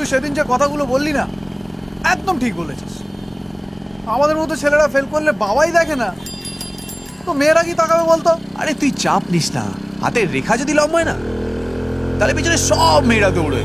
তুই সেদিন যে কথাগুলো বললি না, একদম ঠিক বলেছিস। আমাদের মতো ছেলেরা ফেল করলে বাবাই দেখে না, তো মেয়েরা কি তাকাবে বলতো? আরে তুই চাপ নিস না, হাতের রেখা যদি লম্বা হয় না, তাহলে পিছনে সব মেয়েরা দৌড়ে।